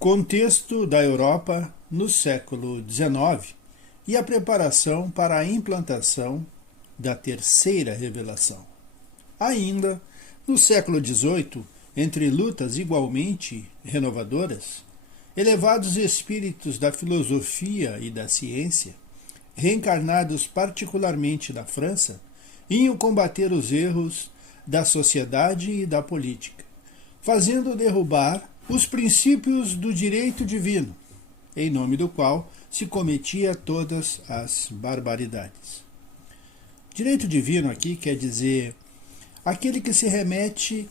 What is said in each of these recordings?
Contexto da Europa no século XIX e a preparação para a implantação da Terceira Revelação. Ainda no século XVIII, entre lutas igualmente renovadoras, elevados espíritos da filosofia e da ciência, reencarnados particularmente na França, iam combater os erros da sociedade e da política, fazendo derrubar os princípios do direito divino, em nome do qual se cometia todas as barbaridades. Direito divino aqui quer dizer aquele que se remete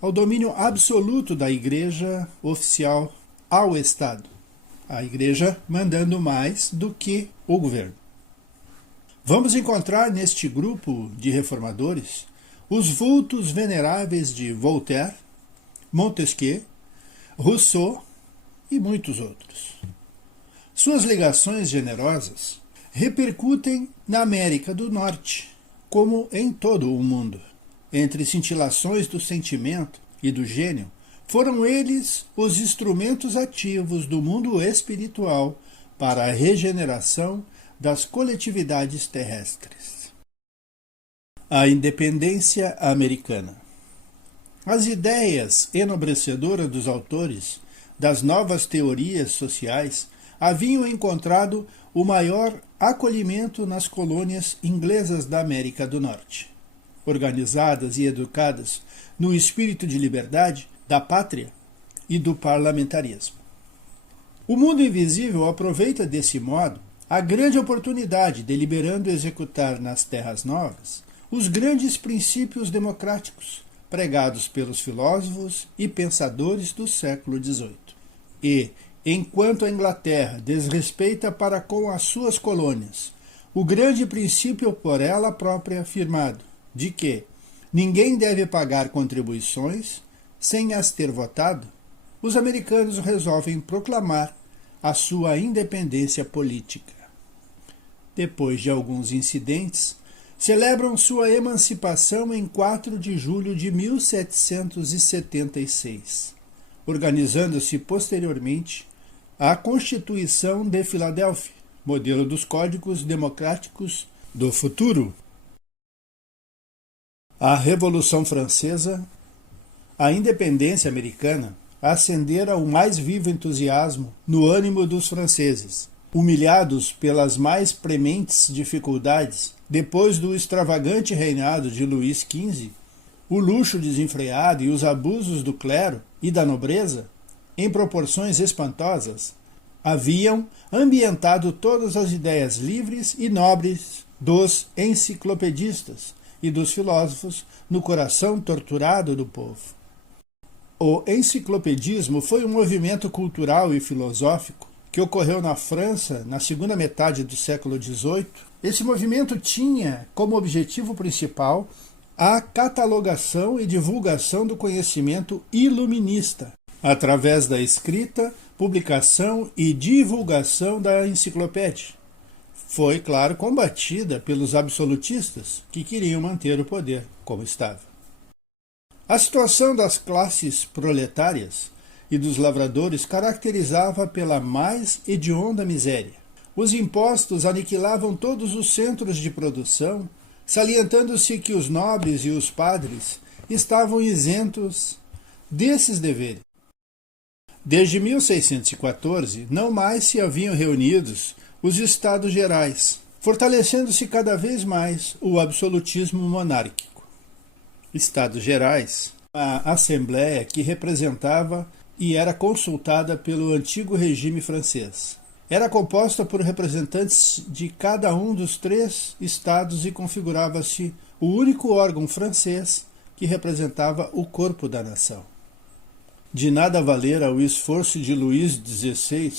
ao domínio absoluto da Igreja oficial ao Estado, a Igreja mandando mais do que o governo. Vamos encontrar neste grupo de reformadores os vultos veneráveis de Voltaire, Montesquieu, Rousseau e muitos outros. Suas ligações generosas repercutem na América do Norte, como em todo o mundo. Entre cintilações do sentimento e do gênio, foram eles os instrumentos ativos do mundo espiritual para a regeneração das coletividades terrestres. A independência americana. As ideias enobrecedoras dos autores das novas teorias sociais haviam encontrado o maior acolhimento nas colônias inglesas da América do Norte, organizadas e educadas no espírito de liberdade, da pátria e do parlamentarismo. O mundo invisível aproveita desse modo a grande oportunidade, deliberando executar nas terras novas os grandes princípios democráticos pregados pelos filósofos e pensadores do século XVIII. E, enquanto a Inglaterra desrespeita para com as suas colônias o grande princípio por ela própria afirmado, de que ninguém deve pagar contribuições sem as ter votado, os americanos resolvem proclamar a sua independência política. Depois de alguns incidentes, celebram sua emancipação em 4 de julho de 1776, organizando-se posteriormente a Constituição de Filadélfia, modelo dos códigos democráticos do futuro. A Revolução Francesa, a independência americana, acendera o mais vivo entusiasmo no ânimo dos franceses, humilhados pelas mais prementes dificuldades. Depois do extravagante reinado de Luís XV, o luxo desenfreado e os abusos do clero e da nobreza, em proporções espantosas, haviam ambientado todas as ideias livres e nobres dos enciclopedistas e dos filósofos no coração torturado do povo. O enciclopedismo foi um movimento cultural e filosófico que ocorreu na França na segunda metade do século XVIII. Esse movimento tinha como objetivo principal a catalogação e divulgação do conhecimento iluminista, através da escrita, publicação e divulgação da enciclopédia. Foi, claro, combatida pelos absolutistas, que queriam manter o poder como estava. A situação das classes proletárias e dos lavradores caracterizava pela mais hedionda miséria. Os impostos aniquilavam todos os centros de produção, salientando-se que os nobres e os padres estavam isentos desses deveres. Desde 1614, não mais se haviam reunidos os Estados Gerais, fortalecendo-se cada vez mais o absolutismo monárquico. Estados Gerais, a Assembleia que representava e era consultada pelo antigo regime francês. Era composta por representantes de cada um dos 3 estados e configurava-se o único órgão francês que representava o corpo da nação. De nada valera o esforço de Luís XVI,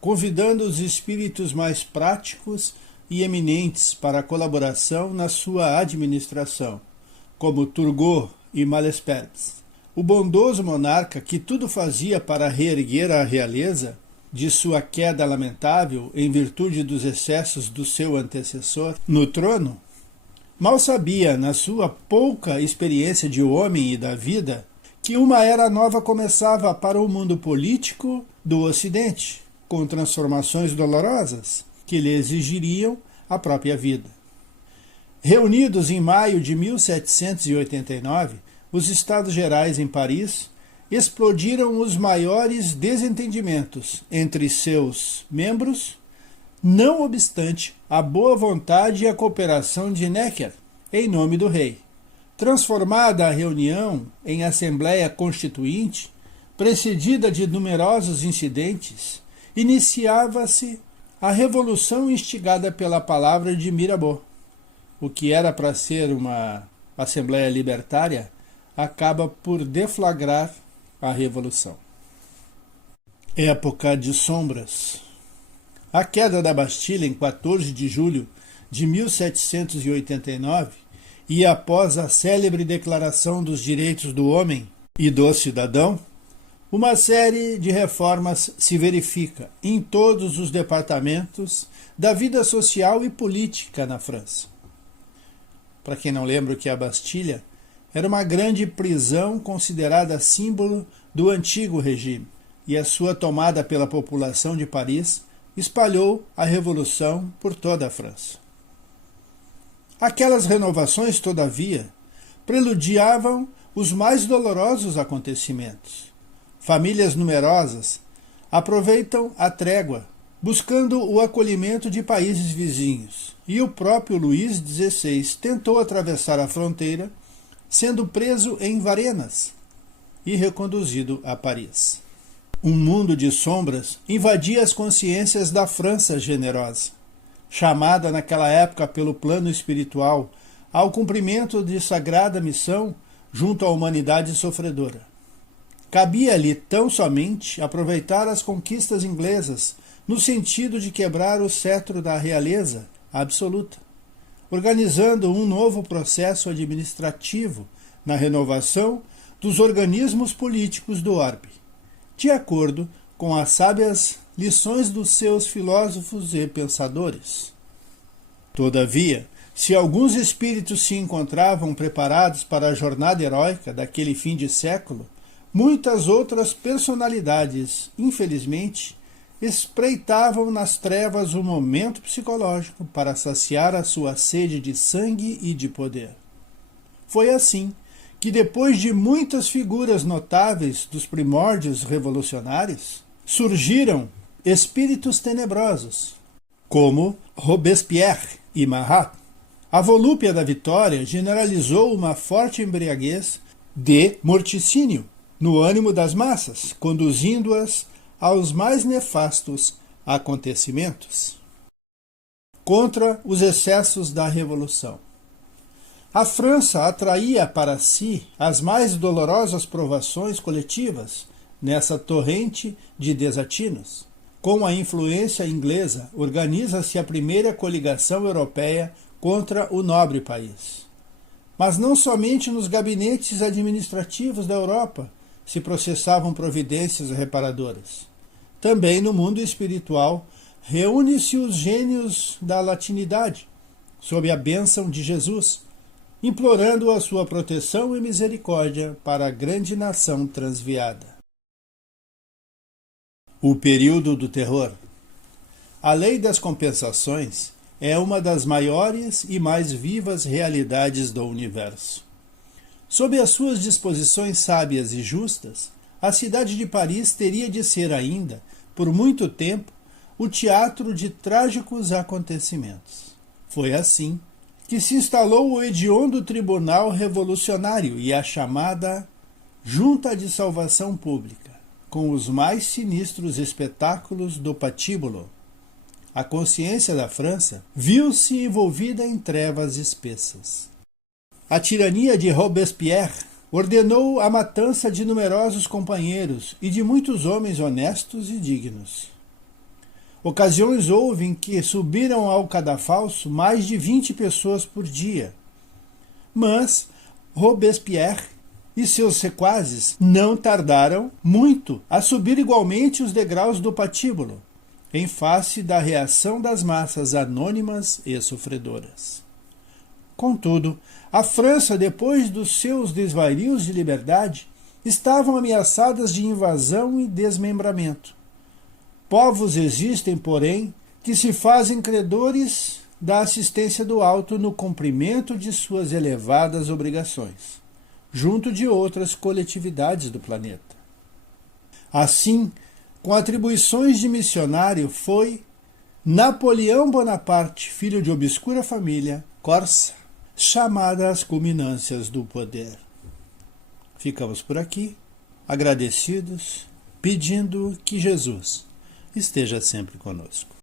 convidando os espíritos mais práticos e eminentes para a colaboração na sua administração, como Turgot e Malesperes. O bondoso monarca, que tudo fazia para reerguer a realeza de sua queda lamentável em virtude dos excessos do seu antecessor no trono, mal sabia, na sua pouca experiência de homem e da vida, que uma era nova começava para o mundo político do Ocidente, com transformações dolorosas que lhe exigiriam a própria vida. Reunidos em maio de 1789, os Estados Gerais em Paris explodiram os maiores desentendimentos entre seus membros, não obstante a boa vontade e a cooperação de Necker em nome do rei. Transformada a reunião em Assembleia Constituinte, precedida de numerosos incidentes, iniciava-se a revolução instigada pela palavra de Mirabeau. O que era para ser uma Assembleia Libertária acaba por deflagrar a revolução. Época de sombras. A queda da Bastilha em 14 de julho de 1789 e após a célebre Declaração dos Direitos do Homem e do Cidadão, uma série de reformas se verifica em todos os departamentos da vida social e política na França. Para quem não lembra o que é a Bastilha, era uma grande prisão considerada símbolo do antigo regime, e a sua tomada pela população de Paris espalhou a revolução por toda a França. Aquelas renovações, todavia, preludiavam os mais dolorosos acontecimentos. Famílias numerosas aproveitam a trégua, buscando o acolhimento de países vizinhos, e o próprio Luís XVI tentou atravessar a fronteira, sendo preso em Varennes e reconduzido a Paris. Um mundo de sombras invadia as consciências da França generosa, chamada naquela época pelo plano espiritual ao cumprimento de sagrada missão junto à humanidade sofredora. Cabia-lhe tão somente aproveitar as conquistas inglesas no sentido de quebrar o cetro da realeza absoluta, organizando um novo processo administrativo na renovação dos organismos políticos do orbe, de acordo com as sábias lições dos seus filósofos e pensadores. Todavia, se alguns espíritos se encontravam preparados para a jornada heróica daquele fim de século, muitas outras personalidades, infelizmente, espreitavam nas trevas o momento psicológico para saciar a sua sede de sangue e de poder. Foi assim que, depois de muitas figuras notáveis dos primórdios revolucionários, surgiram espíritos tenebrosos, como Robespierre e Marat. A volúpia da vitória generalizou uma forte embriaguez de morticínio no ânimo das massas, conduzindo-as aos mais nefastos acontecimentos. Contra os excessos da Revolução. A França atraía para si as mais dolorosas provações coletivas nessa torrente de desatinos. Com a influência inglesa, organiza-se a primeira coligação europeia contra o nobre país. Mas não somente nos gabinetes administrativos da Europa se processavam providências reparadoras. Também no mundo espiritual reúne-se os gênios da latinidade, sob a bênção de Jesus, implorando a sua proteção e misericórdia para a grande nação transviada. O período do terror. A lei das compensações é uma das maiores e mais vivas realidades do universo. Sob as suas disposições sábias e justas, a cidade de Paris teria de ser ainda, por muito tempo, o teatro de trágicos acontecimentos. Foi assim que se instalou o hediondo Tribunal Revolucionário e a chamada Junta de Salvação Pública, com os mais sinistros espetáculos do patíbulo. A consciência da França viu-se envolvida em trevas espessas. A tirania de Robespierre ordenou a matança de numerosos companheiros e de muitos homens honestos e dignos. Ocasiões houve em que subiram ao cadafalso mais de 20 pessoas por dia. Mas Robespierre e seus sequazes não tardaram muito a subir igualmente os degraus do patíbulo, em face da reação das massas anônimas e sofredoras. Contudo, a França, depois dos seus desvarios de liberdade, estavam ameaçadas de invasão e desmembramento. Povos existem, porém, que se fazem credores da assistência do alto no cumprimento de suas elevadas obrigações, junto de outras coletividades do planeta. Assim, com atribuições de missionário, foi Napoleão Bonaparte, filho de obscura família corsa, chamada às culminâncias do poder. Ficamos por aqui, agradecidos, pedindo que Jesus esteja sempre conosco.